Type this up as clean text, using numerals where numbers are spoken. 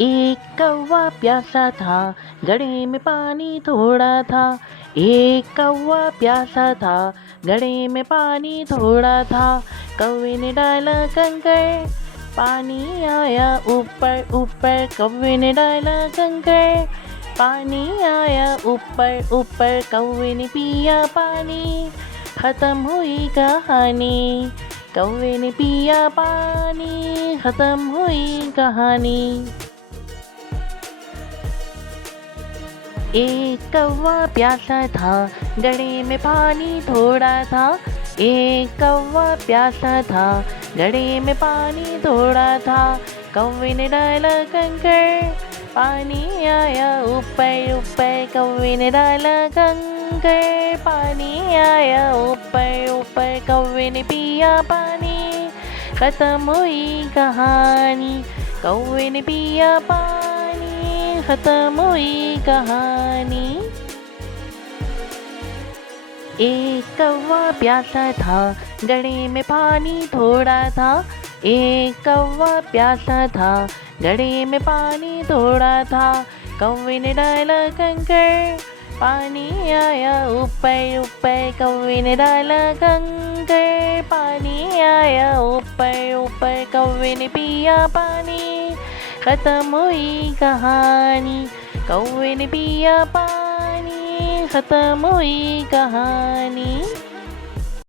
एक कौवा प्यासा था, घड़े में पानी थोड़ा था। एक कौवा प्यासा था, घड़े में पानी थोड़ा था। कौवे ने डाला कंकड़, पानी आया ऊपर ऊपर। कौवे ने डाला कंकड़, पानी आया ऊपर ऊपर। कौवे ने पिया पानी, खत्म हुई कहानी। कौवे ने पिया पानी, खत्म हुई कहानी। एक कौवा प्यासा था, घड़े में पानी थोड़ा था। एक कौवा प्यासा था, घड़े में पानी थोड़ा था। कौवे ने डाला कंकड़, पानी आया ऊपर ऊपर। कौवे ने डाला कंकड़, पानी आया ऊपर ऊपर। कौवे ने पिया पानी, खत्म हुई कहानी। कौवे ने पिया पानी, खत्म हुई कहानी। एक कौवा प्यासा था, घड़े में पानी थोड़ा था। एक कौवा प्यासा था, घड़े में पानी थोड़ा था। कौवे ने डाला कंकड़, पानी आया ऊपर ऊपर। कौवे ने डाला कंकड़, पानी आया ऊपर ऊपर। कौवे ने पिया पानी, खत्म हुई कहानी। कौवे ने पिया पानी, खत्म हुई कहानी।